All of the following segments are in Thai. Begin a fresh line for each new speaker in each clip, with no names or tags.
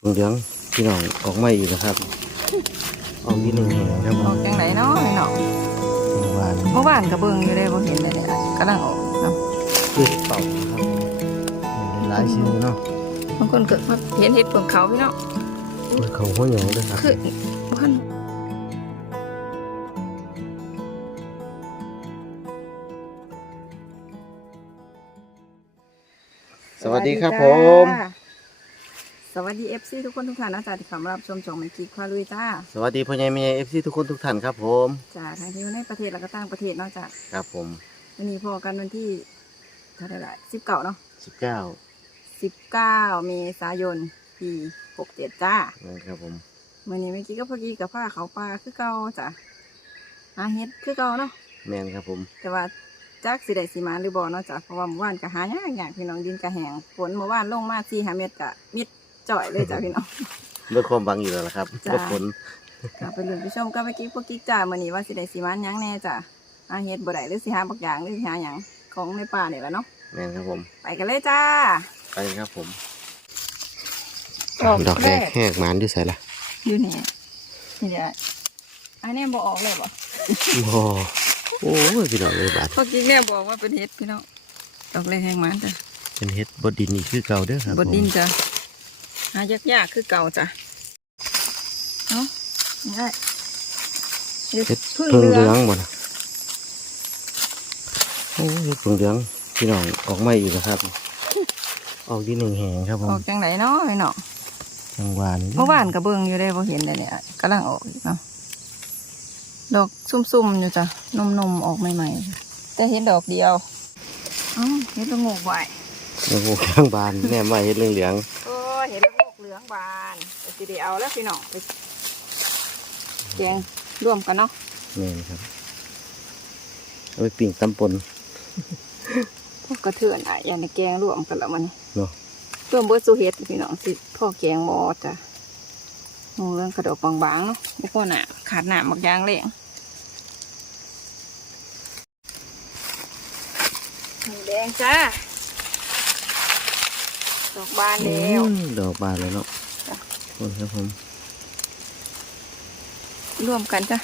เหลืองพี่น้องออกมาอีกนะครับออกที่หนึ่งแห่งครับผ
ออ
ม
กจังไหนเนาะไอ้เนาะ
หวาน
เมื่อวานก็เบิ่งอยู่เลยบ่เห็นเลยเนี่ยกำลังออกเนาะ
พืชเป่านะครับหลายชิ้นเนาะ
บางคนก็เห็นเห็ดเปลือกเขาพี่เนาะ
พืชเขาหัวเหนียวด้วยครับ
คือบ้าน
สวัสดีครับผม
สวัสดี FC ทุกคนทุกท่านนะจ๊ะที่เข้ามารับชมช่องมันกีควาลุยจ้า
สวัสดีพ่อใหญ่แม่เอฟซีทุกคนทุกท่านครับผม
จ้าทั้งที่อยู่ในประเทศแล้วก็ต่างประเทศเนาะจ้ะ
ครับผม
วันนี้พอกันวันที่เท่าไหร่ละ19เนาะ
สิบเก้า
19เมษายนปี67จ้า
นะครับผม
มื่อนี้เมื่อกี้ก็พอกี้กับผ้าเขาวปลาคือเก่าจ้ะหาเฮ็ดคือเก่าเนาะ
แมนครับผม
แต่ว่าจักสิได้สิมาหรือบ่เนาะจ้ะเพราะว่าเมื่อวานก็หายากยากพี่น้องดินก็แห้งฝนเมื่อวานลงมา4 5เมตรก็มิด จ่อยเลยจ้ะพี่น้อง
ด้วยความบังอยู่แล้วล่ะครับ
จ้า
ก็ผล
ก็ไปลุ้นไปชมกันเมื่อกี้พวกกิ๊กจ้ามื่อนี้ว่าสิได้สิมาหยังแน่จ้ะหาเฮ็ดบ่ได้หรือสิหาบักอย่างหรือสิหาหยังของในป่านี่แหละเนาะ
แมนครับผม
ไปกันเลยจ้า
ไปครับผม
ดอก
ดอกแรก
แรก
แหกหมานอยู่ใส่ละ
อยู่นี่นี่เดี๋ยวอันนี้บ่ออกเลยบ่
โอ้โอ้ยพี่น้องเลยบาด
พวกกิ๊กเนี่ยบอกว่าเป็นเฮ็ดพี่น้องดอกแรกแห้งมันจ้ะ
เป็นเฮ็ดบดดินนี่คือเก่าเด้อครับ
บดดิน
ผม
จ้ะ หายากยากๆคือเก่าจ้ะเนาะไม่ได้เฮ็ด
เฮ็ด
พึ่ง
เพิ่ง
เรื
เหลื
อ
องหมดโอ้ยเฮ็ดเพิ่งเหลืองพี่น้องออกมาอีกแล้วครับ ออกที่หนึ่งแห่งครับผ
อ
ม
อกจังไหนเนาะไอ้เนาะ
จังหวาน
เมื่อวานก็เบิ่งอยู่ได้บ่เห็นเลยเนี่ยกำลังออกอีกเนาะดอกซุ่มๆอยู่จ้ะนมๆออกใหม่ๆแต่เห็นดอกเดียวอ๋อเห็ดละโงกไหว
แล้วก็ข้างบานแน่มาเฮ็ดเหลือง
โอ้เห็ดละโงกเห ลืองบานแต่สิได้เอาแล้วพี่น้องไปแกงร่วมกันเนาะ
ๆนี่ครับ เอาไปปิ่งตำปน
พวกกระเทือนอะอย่างในแกงร่วมกันแล้วมัน
เนาะ
เพิ่มเบิร์ดสูเฮ็ดพี่น้องสิพ่อแกงหมอจ้ะโอ้เรื่องกระโดดบางๆเนาะไม่พอหนาขาดหนาบักอยางแรงนี่แดงจ้าด อกบานแล้ว
อืมดอกบานเลยเนาะ
จ้ะ
คนครับผม
ร่วมกันจ้ะ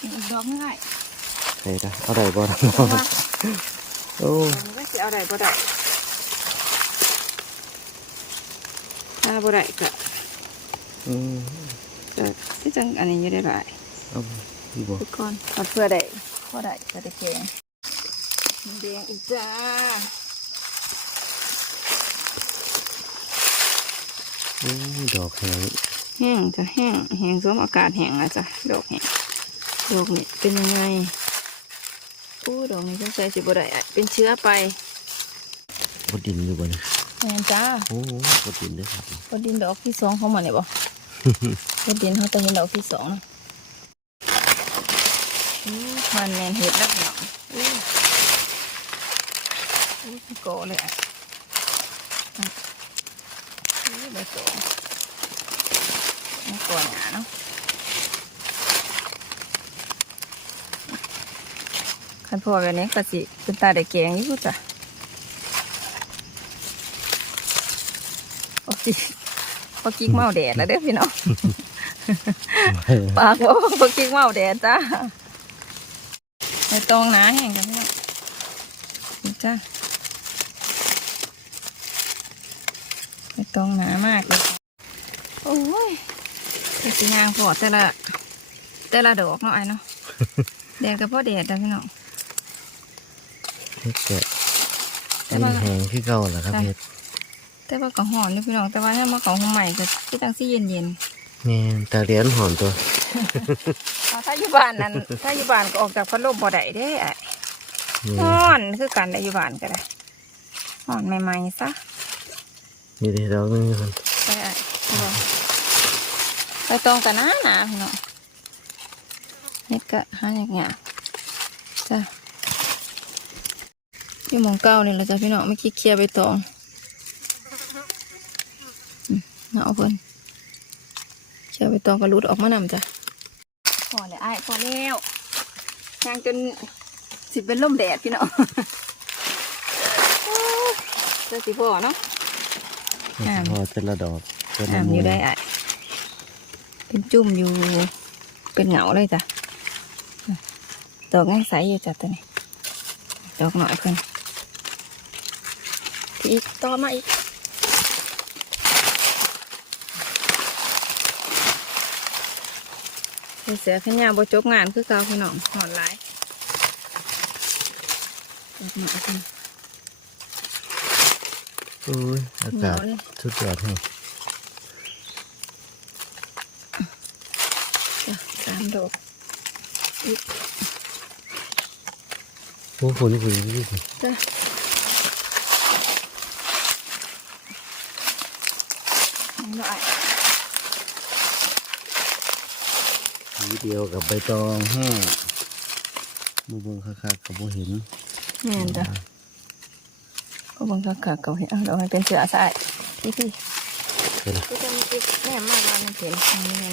อีกดอกง่าย
ใครได้เอาได้บ่
เพราะว่า
โอ้
มันก็สิเอาได้บ่ได้ถ้าบ่ได้ก็
อืม
จะที่จังอันนี้อยู่ได้หลาย
เอาบ่
ทุกคนเอาเพื่อได้เพื่อได้จะได้แกงแดงอีกจ้า
โอ้ดอกแข็ง
แห้งจะแห้งแห้งสวมอากาศแห้งแล้วจ้ะดอกแห้งดอกนี่เป็นยังไงอู้ดอกนี้ต้องใส่สิบ่ได้อะเป็นเชื้อไป
บดดินอยู่บ่เนี่ย
แม่นจ้า
โอ้บดดินเด้อครับ
บดินดอกที่สองของมันเนี่ยบ่บดินเขาจะเห็นดอกที่สองนะอู้มันแมนเห็ดแล้วเนาะอู้อู้ที่โกเลยอะอะอู้ ใบโตนี่ก่อนหนาเนาะคันพอแบบนี้ก็สิเป็นตาได้แกงอยู่จ้ะโอ้ยพอกิ๊กเมาแดดแล้วเด้อพี่น้องปากว่าพอกิ๊กเมาแดดจ้าในตองหนาแห้งกันพี่น้องนี่จ้าใน ตองหนามากเลยโอ้ยแต่สียางพอแต่ละ แต่ละดอกเนาะไอ้เนาะแดดกับพ่อแดดจ้ะพี่น้อง
เฮ็ดแกะ
แต่
อัน
ว่า
นี้แห้งคือเก่าเหรอครับ
จ้ะ
เฮ็ด
แต่ว่าก็หอนอยู่พี่น้องแต่ว่าถ้ามาของใหม่ก็ที่ตั้งซี่เย็นเย็น
แม่นตาเหรียญหอมตัว
ๆเอาถ้าอยู่บ้านนั้นถ้าอยู่บ้านก็ออกจากพัดลมบ่ได้เด้ไอ้
นี่
ฮ้อนคือกันได้อยู่บ้านก็ได้ฮ้อนใหม่ๆซะ
นี่เดี๋ยวเรานึงกัน
ไปไอ้ไปบ่ไปตองกันนะหนาพี่น้องเฮ็ดกะหาอย่างเงี้ยจ้ะยู่มองเก้าเนี่แหละจ้ะพี่น้องไม่คิดเคลียร์ไปตองเอาเพิ่นเคลียร์ไปตองก็รุดออกมานำจ้ะพอแล้วไอ้พอแล้วยางจนสิเป็นลมแดดพี่น้องโอ้ยเจะสิพอเนาะ อ่า
พอแต่ละดอกเกิด
น้ำอยู่ได้อะเป็นจุ่มอยู่ เป็นเหงาเลยจ้ะดอกง่ายใสอยู่จ้ะตัวนี้ดอกหน่อยเพิ่นอีกต่อมาอีกเสือขยาวบจบงานคือเก่าพี่น้องหอนหลายดอกหน่อยเพิ่น
โอ้ยอา
เหงากา
ศ
เลย
สุดยอดให้
จ้ะสามดอกอีก
โอ้ฝนฝนนี่สิ
จ้ะหน่อย
สีเดียวกับใบตองแห้งมือเบิ่งคักๆกับบ่เห็น
แม่นจ้ะ ก็บังคับขาเก่าเห็นอะเราให้เป็นเสือสายพี่พี่
เดี๋ยวนะ
ก็จะมีอีกแม่มากว่ามันเห็นอันนี้ไง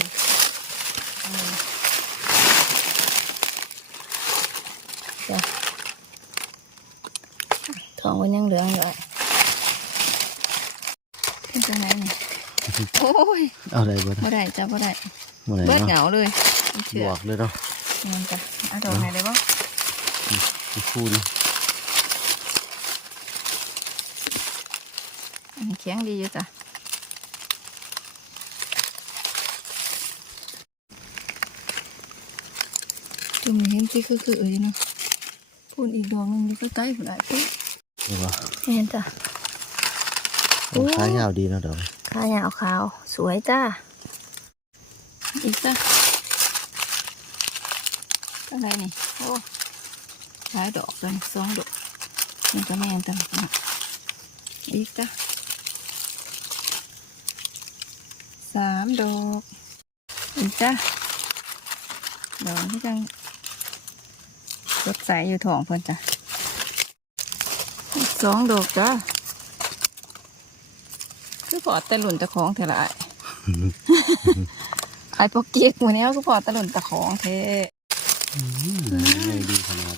อันนี้จ้ะทองมันยังเหลืองอยู่อะเป็นจังไหนนี่โอ้ย
เอาอะไรบ่ได้
บ่ได้จ้ะบ่ได้
บ่ได้
เบิดเห
เนาะ
งาเลยมันเชื่
บ
อ
วกเลยเนาะ
มันจ้ะอะดอกไหนได้บ้าง
อีกคู่นึง
อันนี้ แข็งดีอยู่จ้ะจุ่มเห็นที่คือคือเอ้ยเนาะพูนอีกดอกหนึงนี่ก็ใกล้ผุนอะปุ๊บ
นี่บ่
เห็นจ้ะโอ้
โอ้ขายาวดีเนาะดอก
ขายาวขาวสวยจ้าอีกจ้ะอะไรนี่โอ้หลายดอกเลยสองดอกนี่ก็แม่นจังนะอีกจ้ะ สามดอกอีกจ้ะดอกที่จังสดใสอยู่ท้องเพิ่นจ้ะอีกสองดอกจ้ะคือพอแต่หลุนตะของเท่าไหร่ขายปอกเกียกหมือนี้คือพอแต่หลุนตะของเท่
อืมได้ดีขนาด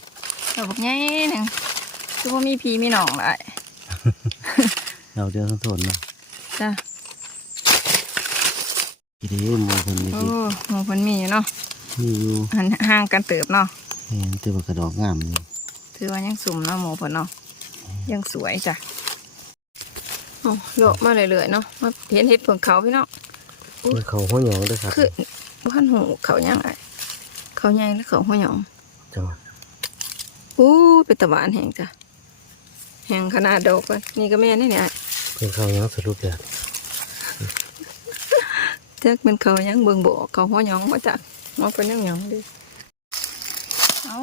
แต่บอกไงหนึ่งคือว่ามีพีมีหนองหลาย
เราเดียวทั้งทนเนาะ
จ้ะ
ที เดียวมองคนนี้
โอ้หมูเพันมีอยู่เนาะ
มีอยู่
หันห่างกันเติบเนาะ
เห็นแต่ว่ากระดอกงามนี่
ถือว่ายังสุ่มเนาะหมูเพิ่นเนาะยังสวยจ้ะโอ้โลกมาเรื่อยๆเนาะมาเห็นเห็ดเพิ่งเขาพี่เนาะ
โอ้ยเขาหัวหยองด้วยครับ
คือบ้านหูเขายังไงเขาใหญ่หรือเขาหัวหยอง
จังหวะ
อู้เป็นตะหวานแห้งจ้ะแห้งขนาดดอกเลยนี่ก็แม่นี่เนี่ย
เพิ่นเขายังสรุปแล้ว
แจ็คเป็นเขายังเบิ่งบ่เขาหัวหยองมาจากมาเป็นยังหยองดิเอา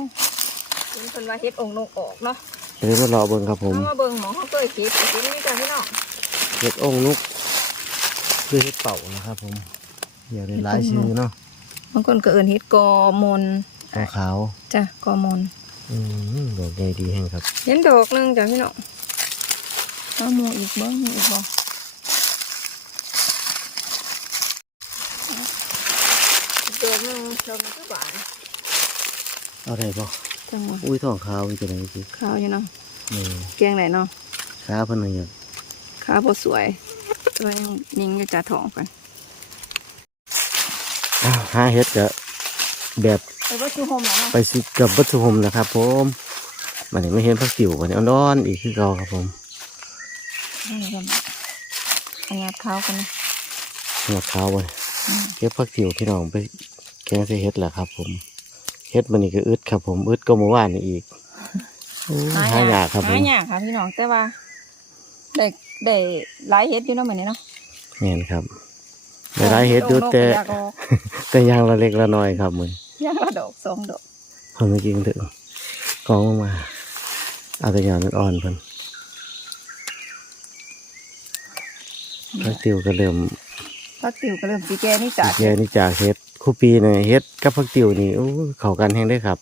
เป็นคนว่าเฮ็ดองค์นกออกเนาะ
เดี๋ยวมารอเบิ่งครับผม
เอามาเบิ่งหมอเขาเคยคิดคิดนี่จ้ะพี่น้อง
เห็ดองค์นุกคือเห็ดเป่านะครับผมเดี๋ยวได้หลายชื่อเนาะ
บางคนก็เอิ้นเฮ็ดกอมน
ตัวขาว
จ้ะกอมน
อืมดอกใหญ่ดีแห้งครับ
เห็นดอกหนึงจ้ะพี่น้องเอาหมูอีกเบิ่งมีอีกบ่ อีกดอกหนึงดอกมันก็หวาน
เอาได้ปะ
จังหวะ
อุ้ยท้องขาวอีกจะไหนสิ
ขาวอยู่เนาะ
นี่
แกงไหนเนาะ
ขาเพิ่นน่ะอยาก
ขาวบ่สวยตัวยังยิงอยู่จ่าทองกัน
อ้าวหาเห็ดกะแบบ
ไปว่าคือโฮมแล้วเนาะ
ไปสิกับวัตถุพรมนะครับ ผมมันนี้ไม่เห็นพักติ๋ววันนี้อ่อนๆอีกคือเก่าครับผม
นี่กันอันนี้ขาวกันนะ
หมดขาวเลย
อืม
เก็บพักติ๋วพี่น้องไป แกงใส่เห็ดแหละครับ ผมเห็ดมันนี่ก็อึดครับ ผมอึดก็เมื่อวานนี่อีกโอ้ยหายากครับผ
หามยากค่ะพี่น้องแต่ว่าได้ได้หลายเฮ็ดอยู่เนาะเหมือนนี้เนาะ
แม่นครับได้หลายเห็ดอยู่แต่
อยากออก
แต่อยางละเล็กละน้อยครับมึง
อยากละดอกสองดอก
เพิ่นไม่กินถึงกองลงมาเอาแต่ยางอ่อนๆเพิ่นพักติ๋วก็เริ่ม
พักติวก็เริ่มสีแก่นี่จ้ะ
แย่นี่จากเฮ็ด คู่ปีเนี่ยเฮ็ดกับพักติ๋วนี่โอ้ยเข้ากันแห้งได้อครับ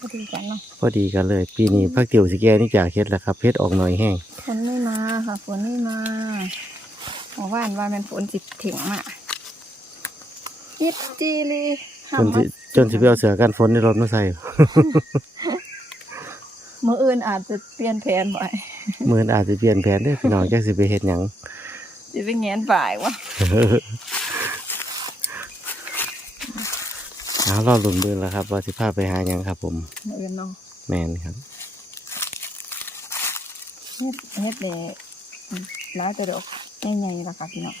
พอดีกันเนาะ
พอดีกันเลย ปีนี้พักติ๋วสิแก่นี่จากเฮ็ดแล้วครับเฮ็ดออกหน่อยแห้ง
ฝนไม่มาค่ะฝนไม่มาหมู่บ้านว่ามันฝนสิถึงมายิดจีลี
จนสิจนสิไปเอาเสือกันฝนในรถมาใส่
มืออื่นอาจจะเปลี่ยนแผนไป
มื้อนี้อาจจะเปลี่ยนแผนเด้อพี่น้องจักสิไปเฮ็ดหยัง
สิไปแงนป่ายวะ
เอารอหลุนเบืนแล้วครับ ว่าสิพาไปหาหยังครับ ผม
เอื่นเนาะ
แมนครับ
เฮ็ดเฮ็ดเนี่ยร้ายแต่ดอกใหญ่ๆล่ะค่ะพี่น้อง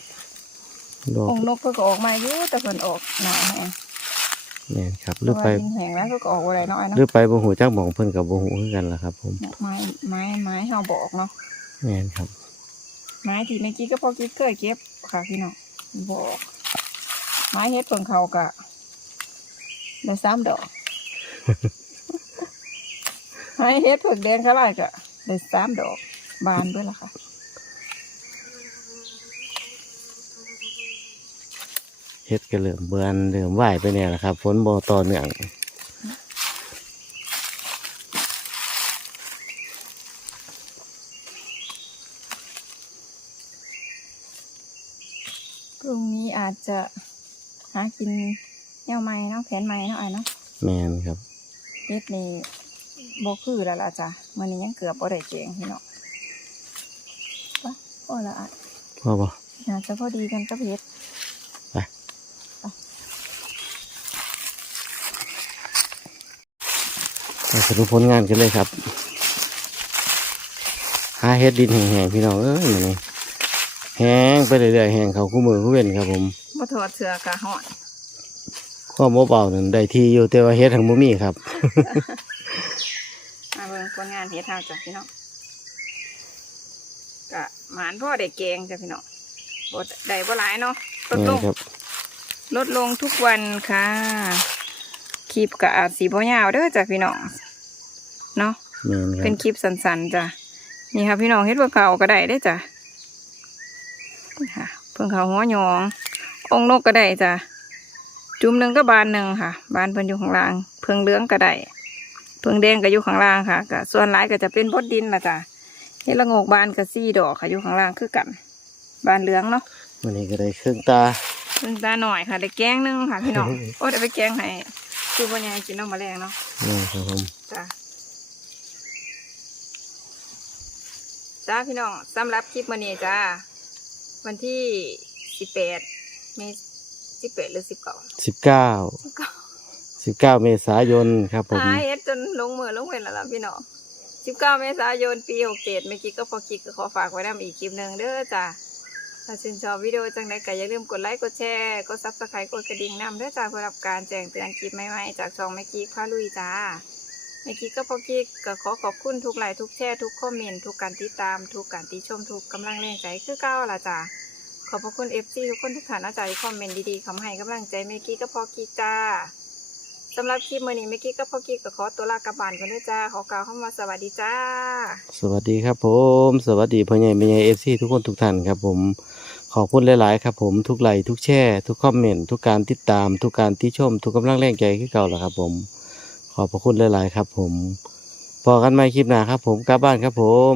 ดอก
องค์นกเพิ่นก็ออกมาอยู่แต่เพิ่นออกหนาแห้ง
แมนครับ
เพ
หรือ
ราะ
ไป
ว่าดินแห้งแล้วเพิ่นก็ออกบ่ได้เนาะไอ้
ห
เนาะ
รือไปบ่หูจักหมองเพิ่นกับบ่หูคือกันล่ะครับ ผม
เนี่ยไม้ไม้ไม้เฮาบอกเนาะ
แมนครับ
ไม้ที่เมื่อกี้ก็พอกี้เคยเก็บค่ะพี่น้องบอกไม้เฮ็ดเพิ่นเขาก็ ได้สามดอกไม้เฮ็ดเพิ่งแดงเขาไล่ก็ได้สามดอก บานด้วยล่ะค่ะ
เฮ็ดก็เริ่มเบือนเริ่มไหวไปเนี่ยแหละครับฝนบ่ต่อเนื่อง
พรุ่งนี้อาจจะหากิน แนวไม้เนาะแผนไม้เนาะไอ้เนาะ
แมนครับ
เฮ็ดนี่บ่คือแล้วล่ะจ้ะมื้อนี้ยังเกือบบ่ได้แกงพี่น้องไปพอละอะ
พ่อบ่
น่าจะพอดีกันกับเฮ็ด
ไปสรุปผลงานกันเลยครับหาเฮ็ดดินแห้งๆพี่น้องเอ้ยมื้อนี้แห้งไปเรื่อยๆแห้งเขาคู่มือคู่เว้นครับผม
บ่ถอดเสื้อกะฮ้อน
ความบ่เบานั่นได้ที่อยู่แต่ว่าเฮ็ดทางบ่มีครับ
มาเบิ่งผลงานเฮ็ดเฮาจ้ะพี่น้องกะหมานพ่อได้แกงจ้ะพี่น้องบ่ได้บ่หลายเนาะลด
แม่
ล
น
ง
ครับ
ลดลงทุกวันค่ะคลิปก็อาจสิบ่ยาวเด้อจ้ะพี่น้องเนาะ
แม่นครั
เป็น
บ
คลิปสั้นๆจ้ะนี่ค่ะพี่น้องเฮ็ดเพิ่งเขาก็ได้ได้อจ้ะนี่ค่ะเพิ่งเขาหัวหยอง องค์นกก็ได้จ้ะ จุ่มหนึ่งก็บานหนึ่งค่ะ บานเพิ่นอยู่ข้างล่าง เพิ่งเหลืองก็ได้เพิ่งแดงก็อยู่ข้างล่างค่ะก็ส่วนหลายก็จะเป็นบดดินล่ะจ้ะเฮ็ดละโงกบานก็สี่ดอกค่ะอยู่ข้างล่างคือกัน บานเหลืองเนาะ
วันนี้ก็ได้เครื่องตา
เพิ่งตาหน่อยค่ะได้แกงหนึงค่ะพี่น้องโอ้ได้ไปแกงให้คือวันยังกินน้ำมะแรงเนาะ
แม่นครับผม
จ้าจ้าพี่น้องสำหรับคลิปวันนี้จ้าวันที่สิบแปดเมษ สิบแปดหรือสิบเก้า
19
สิบเก้า
19เมษายนครับผม
หาเฮ็ดจนลงมือลงเว้นแล้วล่ะพี่น้องสิบเก้าเมษายนปีหกเจ็ดเมื่อกี้ก็พอคลิกก็ขอฝากไว้นำอีกคลิปหนึ่งเด้อจ้าถ้าชื่นชอบวิดีโอจังไดก็อย่าลืมกดไลค์กดแชร์กดซับสไครต์กดกระดิ่งนำเด้อจ้าเพื่อรับการแจ้งเตือนคลิปใหม่ๆจากช่องแม่กิ๊กพาลุยจ้าเมื่อกี้ก็พอกี้ก็ขอขอบคุณทุกไลค์ทุกแชร์ทุกคอมเมนต์ทุกการติดตาม ทุกการติชมทุกกำลังแรงใจคือเก้าล่ะจ้า ขอบพระคุณเอฟซีทุกคนทุกท่านอาจารย์ที่คอมเมนต์ดีๆคำให้กำลังใจเมกี้ก็พอกี้จ้าสำหรับคลิปมื่อนี้เมกี้ก็พอกี้ก็ขอตัวลากลับบ้านกันด้วยจ้าขอกล่าวคำว่าสวัสดีจ้า
สวัสดีครับผม สวัสดีพ่อใหญ่แม่ใหญ่ FC ทุกคนทุกท่านครับผมขอบคุณหลาย ๆ ครับผมทุกไลค์ทุกแชร์ทุกคอมเมนต์ทุกการติดตาม ทุกการที่ชม ทุกกำลังแรงใจคือเก่าแหละครับผม ขอบพระคุณหลาย ๆ ครับผมพอกันใหม่คลิปหน้าครับผมกลับบ้านครับผม